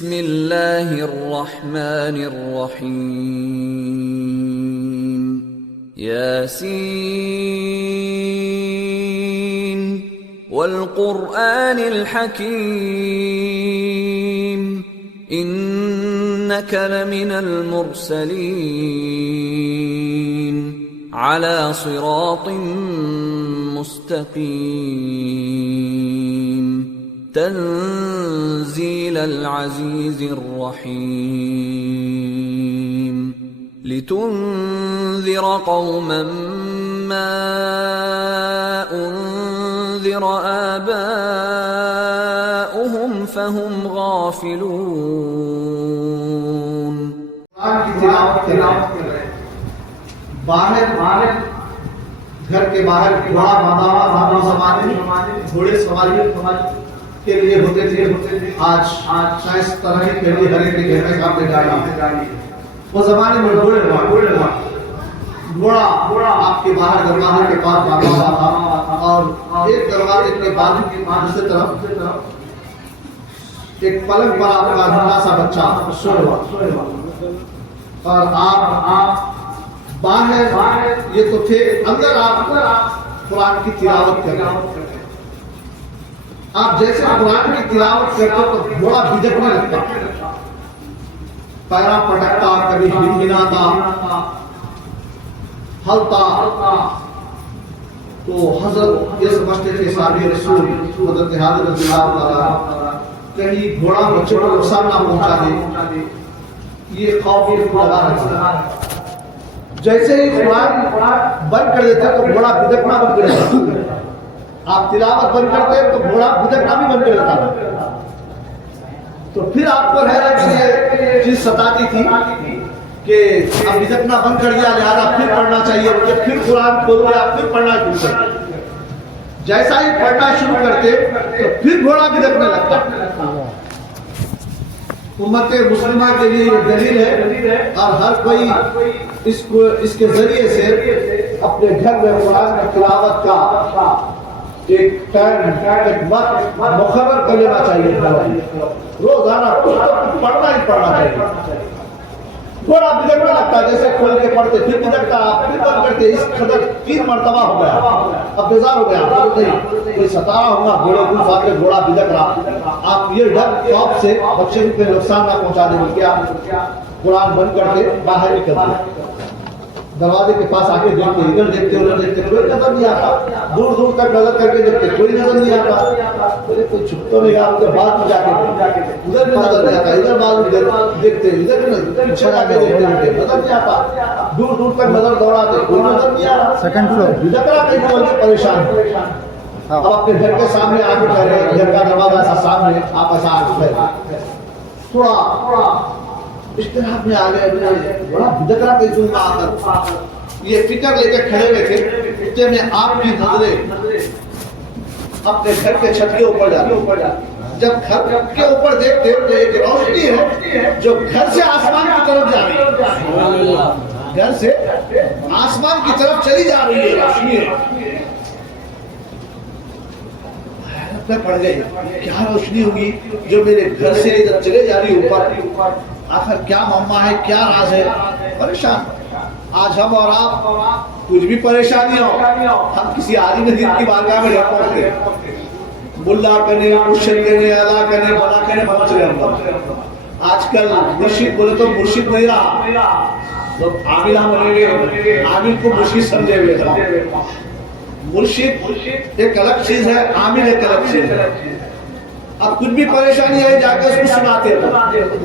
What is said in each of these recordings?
بسم اللہ الرحمن الرحیم یاسین والقرآن الحکیم انک لمن المرسلین علی صراط مستقیم تنزیل العزیز الرحیم لتنذر قوما ما انذر آباؤهم فهم غافلون. باہر گھر کے باہر گھوڑے سواری کے لیے ہوتے تھے. آج سائنس ترقی کے لیے ہر ایک کے گھر میں سامنے گاڑی. وہ زمانے میں گھوڑا آپ کے باہر دروازے کے پاس باندھا ہوا تھا اور ایک دروازے کے بازو کی دوسری طرف ایک پلنگ پر آپ کا چھوٹا سا بچہ سویا ہوا اور آپ باہر یہ تو تھے. اندر آپ قرآن کی تلاوت کرتے. آپ جیسے قرآن کی تلاوت کرتے تو گھوڑا بھجکنے لگتا, پیرا پٹکتا, کبھی ہنہناتا, ہلتا. تو حضرت یہ سمجھتے تھے صحابی رسول حضرت حاضر رضی اللہ عنہ کہیں گھوڑا بچے کو نقصان نہ پہنچا دے, یہ خوف لگا رہا. جیسے ہی قرآن بند کر دیتے تو گھوڑا بھجکنا بند کر دیتا. آپ تلاوت بند کرتے تو گھوڑا بھجکنا بھی بند کر دیتا. تو پھر آپ کو یہ چیز ستاتی تھی کہ اب بھجکنا بند کر دیا لہذا پھر پڑھنا چاہیے. مجھے پھر قرآن کھول دیا, پھر پڑھنا شروع کرتے. جیسا ہی پڑھنا شروع کرتے تو پھر گھوڑا بھجکنے لگتا. امت مسلمہ کے لیے یہ دلیل ہے اور ہر کوئی اس کے ذریعے سے اپنے گھر میں قرآن کی تلاوت کا ایک ٹائم ایک وقت مقرر کر لینا چاہیے. روزانہ پڑھنا ہی پڑھنا چاہیے. تھوڑا بگڑنے لگتا جیسے کھول کے پڑھتے پھر بگڑتا پھر بند کرتے. اس قدر 3 مرتبہ ہو گیا, اب بیزار ہو گیا. کوئی ستا رہا ہوگا گھوڑے کو ساتھ میں گھوڑا بگڑ رہا. آپ یہ ڈر خوف سے بچے کو نقصان نہ پہنچا دیں کیا قرآن بند کر کے باہر نکل دیں. دروازے کے پاس آ کے دیکھتے, ادھر دیکھتے ادھر دیکھتے, کوئی نظر نہیں آتا. دور دور تک نظر کر کے دیکھتے, کوئی نظر نہیں آتا. کوئی چھپ تو نہیں آپ کے بعد میں جا کے ادھر بھی نظر نہیں آتا. ادھر بعد دیکھتے, ادھر بھی پیچھے جا کے دیکھتے نظر نہیں آتا. دور دور تک نظر دوڑاتے, کوئی نظر نہیں آ رہا. سیکنڈ فلور جھکڑا کہیں بول کے پریشان. اب اپنے گھر کے سامنے آ کے کہہ رہے ہیں, گھر کا دروازہ ایسا سامنے, آپ ایسا آ کے تھوڑا اس طرح میں آ گئے. بڑا بھجکڑا کہیں تم آ کر یہ فکر لے کے کھڑے ہوئے تھے. اتنے میں آپ کی نظریں اپنے گھر کے چھت کے اوپر جاتی. جب گھر کے اوپر دیکھتے تو ایک روشنی ہے جو گھر سے آسمان کی طرف جا رہی ہے. گھر سے آسمان کی طرف چلی جا رہی ہے روشنی ہے. پڑ گئی کیا روشنی ہوگی جو میرے گھر سے ادھر چلے جا رہی اوپر. آخر کیا معاملہ ہے, کیا راز ہے. پریشان. آج ہم اور آپ کچھ بھی پریشانی ہو ہم کسی عالم دین کی بارگاہ میں رہ پڑتے, ملا کرنے, مرشد کرنے, ادا کرنے, بنا کرنے پہنچ رہے ہم. آج کل مرشد بولے تو مرشد نہیں رہا, لوگ عامل بنے ہوئے, عامل کو مرشد سمجھے ہوئے. مرشد ایک الگ چیز ہے, عامل ایک الگ چیز ہے. اب کچھ بھی پریشانی ہے جا کے اس کو سناتے ہیں.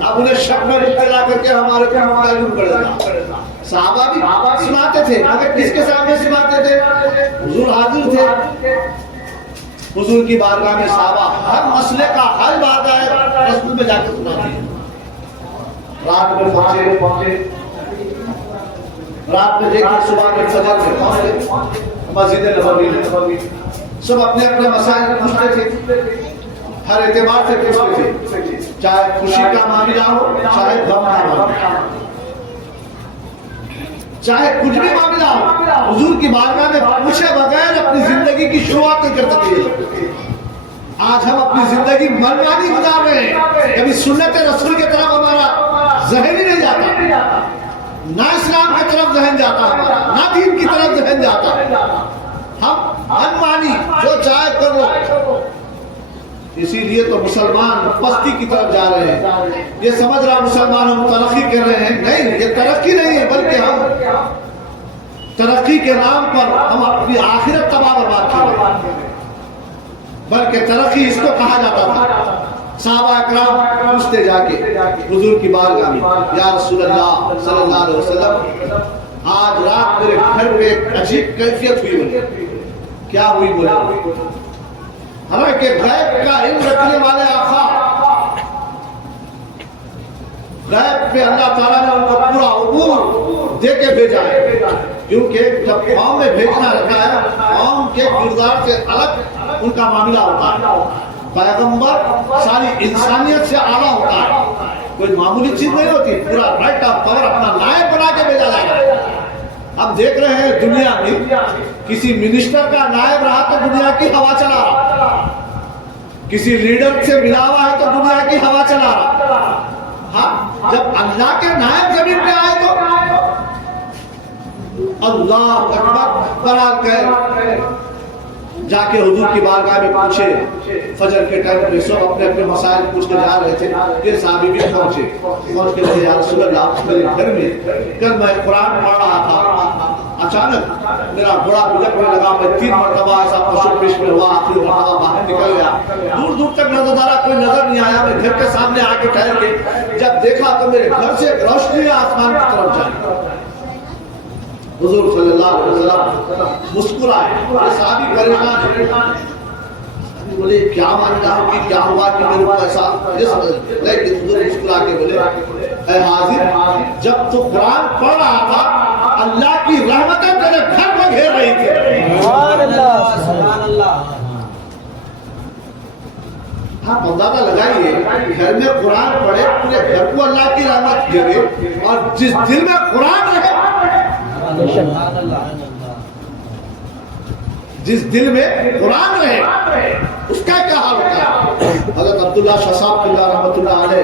اب انہیں شک میں مبتلا کر کے ہمارے کو تعلق کر دیتا. صحابہ بھی سناتے تھے مگر کس کے سامنے سناتے تھے؟ حضور حاضر تھے. حضور کی بارگاہ میں صحابہ ہر مسئلے کا حل بارگاہ رسول میں جا کے سناتے ہیں. رات میں پہنچے, رات میں دیکھیں, صبح میں فجر میں پہنچے مسجد نبوی. سب اپنے اپنے مسائل پوچھتے تھے, ہر اعتبار سے پوچھتے تھے, چاہے خوشی کا معاملہ ہو چاہے غم کا معاملہ, چاہے کچھ بھی معاملہ ہو. حضور کی بارگاہ میں پوچھے بغیر اپنی زندگی کی شروعات نہیں کر سکتے. آج ہم اپنی زندگی منمانی گزار رہے ہیں، کبھی سنت رسول کی طرف ہمارا ذہن ہی نہیں جاتا، نہ اسلام کی طرف ذہن جاتا ہمارا، نہ دین کی طرف ذہن جاتا، ہم منمانی جو چاہے کر لو۔ اسی لیے تو مسلمان پستی کی طرف جا رہے ہیں، یہ سمجھ رہا مسلمان ہم ترقی کر رہے ہیں، نہیں، یہ ترقی نہیں ہے، بلکہ ہم ترقی کے نام پر ہم اپنی آخرت تباہ برباد کر رہے ہیں۔ بلکہ ترقی اس کو کہا جاتا تھا۔ صحابہ اکرام پوچھتے جا کے حضور کی بارگاہ میں، یا رسول اللہ صلی اللہ علیہ وسلم، آج رات میرے گھر میں ایک عجیب کیفیت ہوئی، بولے کیا ہوئی؟ بولے حالانکہ غیب کا علم رکھنے والے آقا، غیب پہ اللہ تعالیٰ نے ان کو پورا عبور دے کے بھیجا ہے، کیونکہ جب قوم میں بھیجنا رہتا ہے، قوم کے کردار سے الگ ان کا معاملہ ہوتا ہے۔ پیغمبر ساری انسانیت سے اعلیٰ ہوتا ہے، کوئی معمولی چیز نہیں ہوتی، پورا رائٹ آف پاور اپنا نائب بنا کے بھیجا جاتا ہے۔ اب دیکھ رہے ہیں دنیا میں کسی منسٹر کا نائب رہا تو دنیا کی ہوا چلا رہا، کسی لیڈر سے ملا ہوا ہے تو دنیا کی ہوا چلا رہا۔ ہاں، جب اللہ کے نائب زمین پہ آئے تو اللہ اکبر بڑا کہہ جا کے حضور کی بارگاہ میں پوچھے، فجر کے ٹائم پہ سب اپنے اپنے مسائل پوچھ کے جا رہے تھے، یہ صحابی بھی پہنچ کے لئے، یا رسول اللہ میرے گھر میں کل میں قرآن پڑھ رہا تھا، اچانک میرا بڑا بجھکنے لگا، میں 3 مرتبہ ایسا پشو پیش میں ہوا، آخری مرتبہ باہر نکل گیا، دور دور تک نظر دارا کوئی نظر نہیں آیا، میں گھر کے سامنے آ کے ٹھہر کے جب دیکھا تو میرے گھر سے روشنی آسمان کی طرف جائی۔ حضور صلی اللہ علیہ وسلم مسکرائے، یہ صحابی پریشان ہے، بولے کیا معاملہ کہ کیا ہوا کہ میرے کو ایسا، لیکن حضور مسکرا کے بولے، اے حاضر، جب تو قرآن پڑھ رہا تھا اللہ کی رحمتیں تیرے گھر میں گھیر رہی تھی۔ سبحان اللہ، سبحان اللہ۔ ہاں، اندازہ لگائیے، گھر میں قرآن پڑھے، پورے گھر کو اللہ کی رحمت گھیرے، اور جس دل میں قرآن رہے، جس دل میں قرآن رہے، اس کا کیا حال ہوتا ہے؟ حضرت عبداللہ شاہ صاحب اللہ رحمۃ اللہ علیہ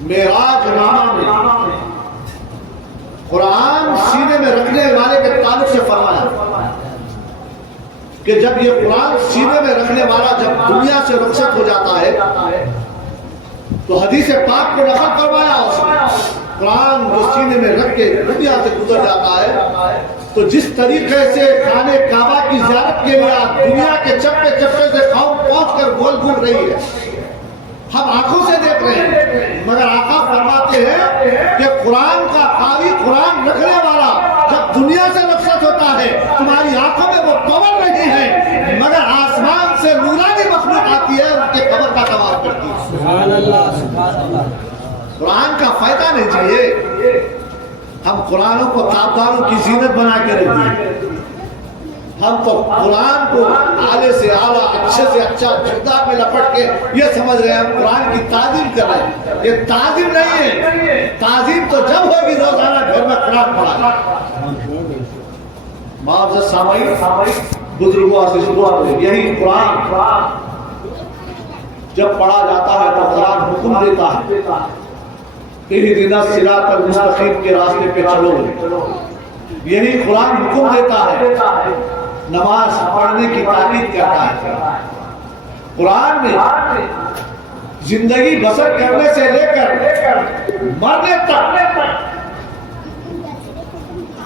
معراج نامہ میں قرآن سینے میں رکھنے والے کے تعلق سے فرمایا کہ جب یہ قرآن سینے میں رکھنے والا جب دنیا سے رخصت ہو جاتا ہے تو حدیث پاک کو نقل کروایا اس نے، قرآن جو سینے میں رکھ کے دنیا سے گزر جاتا ہے تو جس طریقے سے خانہ کعبہ کی زیارت کے لیے دنیا کے چپے چپے سے قوم پہنچ کر گول گھوم رہی ہے، ہم آنکھوں سے دیکھ رہے ہیں، مگر آقا فرماتے ہیں کہ قرآن کا قاری، قرآن رکھنے والا جب دنیا سے رخصت ہوتا ہے تمہاری آنکھوں میں وہ پاور نہیں ہے، مگر آسمان سے نورانی مخلوق آتی ہے، ان کے قبر کا طواف کرتی ہے۔ سبحان اللہ، سبحان اللہ۔ قرآن کا فائدہ نہیں چاہیے، ہم قرآنوں کو تابداروں کی زینت بنا کے رکھ دیے، ہم تو قرآن کو اعلیٰ سے اعلیٰ، اچھے سے اچھا جردار میں لپٹ کے یہ سمجھ رہے ہیں ہم قرآن کی تعظیم کر رہے ہیں، یہ تعظیم نہیں ہے، تعظیم تو جب ہوگی روزانہ گھر میں قرآن پڑھا۔ معزز سامعین، بزرگوں سے دعا کریں، یہی قرآن جب پڑھا جاتا ہے تو قرآن حکم دیتا ہے اہدنا الصراط المستقیم کے راستے پہ چلو، یہی قرآن حکم دیتا ہے، نماز پڑھنے کی تاکید کرتا ہے۔ قرآن میں زندگی بسر کرنے سے لے کر مرنے تک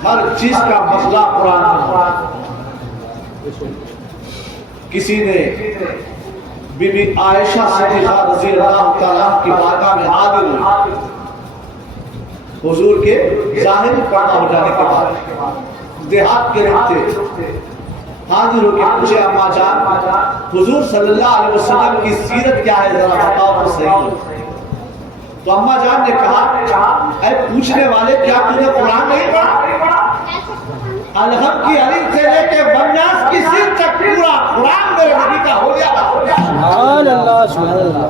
ہر چیز کا مسئلہ قرآن میں۔ کسی نے بی بی عائشہ صدیقہ رضی اللہ تعالیٰ کی بارگاہ میں حاضر ہوئی، حضور کے ظاہر پردہ ہو جانے کے بعد دیہات کے لوگ تھے، حاضر ہو کے پوچھے اما جان حضور صلی اللہ علیہ وسلم کی سیرت کیا ہے، ذرا بتاؤ تو صحیح۔ تو اما جان نے کہا اے پوچھنے والے، کیا تم نے قرآن نہیں پڑھا؟ الحم کی علم سے لے کے بنیاس کی سیر تک پورا قرآن میرے نبی کا ہو گیا۔ سبحان اللہ، سبحان اللہ۔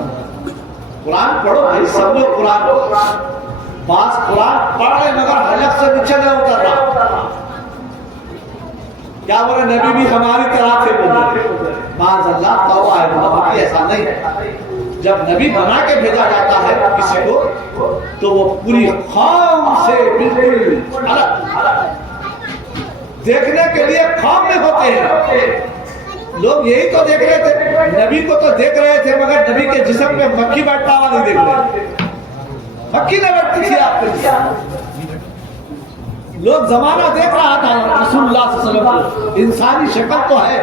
قرآن پڑھو بھائی، سب لوگ قرآن پڑھو، بعض قرآن پڑھ رہے مگر حلق سے نیچے نہ اتر رہا، کیا بولے نبی بھی ہماری طرح تھے، بولے معاذ اللہ توبہ ہے بلکہ ایسا نہیں ہے. جب نبی بنا کے بھیجا جاتا ہے کسی کو تو وہ پوری قوم سے بالکل الگ دیکھنے کے لیے قوم میں ہوتے ہیں. لوگ یہی تو دیکھ رہے تھے, نبی کو تو دیکھ رہے تھے مگر نبی کے جسم پہ مکھی بیٹھتا ہوا نہیں دیکھ رہے. مکھی نہ بیٹھتی تھی آپ کو. لوگ زمانہ دیکھ رہا تھا رسول اللہ صلی اللہ علیہ وسلم کو, انسانی شکل تو ہے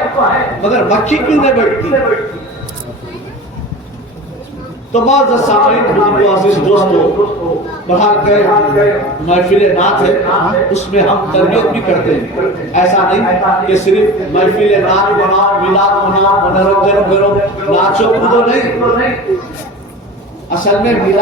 مگر مکھی کیوں نہیں بیٹھتی. تو معزز سامعین, بزرگوں, عزیز دوستوں, بہرحال محفل نعت ہے, اس میں ہم تربیت بھی کرتے ہیں. ایسا نہیں کہ صرف محفل نعت بناؤ, میلاد مناؤ, منورنجن کرو, ناچو کودو نہیں. اصل میں میلاد